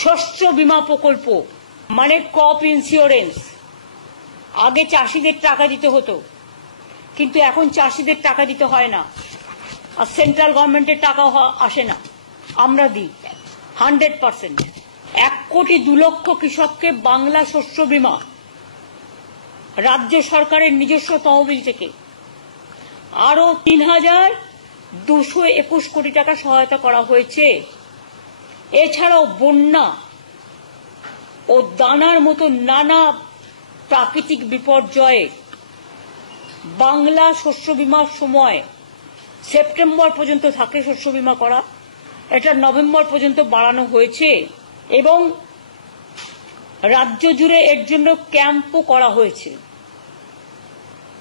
শস্য বীমা প্রকল্প মানে ক্রপ ইন্স্যুরেন্স। আগে চাষিদের টাকা দিতে হতো, কিন্তু এখন চাষিদের টাকা দিতে হয় না, আর সেন্ট্রাল গভর্নমেন্টের টাকা আসে না, আমরা দিই 100%। 1,02,00,000 কৃষককে বাংলা শস্য বীমা রাজ্য সরকারের নিজস্ব তহবিল থেকে, আরো 3,221 কোটি টাকা সহায়তা করা হয়েছে। এছাড়াও বন্যা ও দানার মতো নানা প্রাকৃতিক বিপর্যয়ে বাংলা শস্য বীমার সময় সেপ্টেম্বর পর্যন্ত থাকে শস্য বীমা করা, এটা নভেম্বর পর্যন্ত বাড়ানো হয়েছে এবং রাজ্য জুড়ে এর জন্য ক্যাম্পও করা হয়েছে।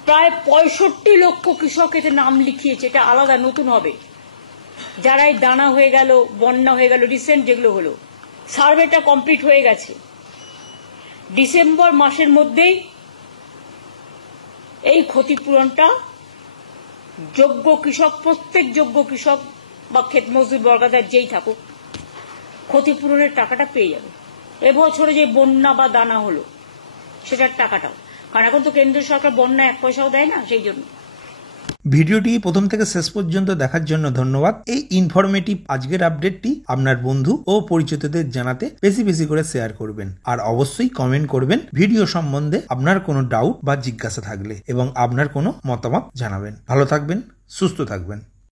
প্রায় 65 লক্ষ কৃষক এতে নাম লিখিয়েছে। এটা আলাদা নতুন হবে, যারা এই দানা হয়ে গেল, বন্যা হয়ে গেল, রিসেন্ট যেগুলো হলো, সার্ভেটা কমপ্লিট হয়ে গেছে। ডিসেম্বর মাসের মধ্যেই এই ক্ষতিপূরণটা যোগ্য কৃষক, প্রত্যেক যোগ্য কৃষক বা ক্ষেত মজদুর বর্গাদার যেই থাকুক, ক্ষতিপূরণের টাকাটা পেয়ে যাবে। এবছরে যে বন্যা বা দানা হলো সেটার টাকাটাও, কারণ এখন তো কেন্দ্র সরকার বন্যা 1 পয়সাও দেয় না, সেই জন্য। ভিডিওটি প্রথম থেকে শেষ পর্যন্ত দেখার জন্য ধন্যবাদ। এই ইনফরমেটিভ আজকের আপডেটটি আপনার বন্ধু ও পরিচিতদের জানাতে বেশি বেশি করে শেয়ার করবেন, আর অবশ্যই কমেন্ট করবেন ভিডিও সম্বন্ধে আপনার কোনো ডাউট বা জিজ্ঞাসা থাকলে, এবং আপনার কোনো মতামত জানাবেন। ভালো থাকবেন, সুস্থ থাকবেন।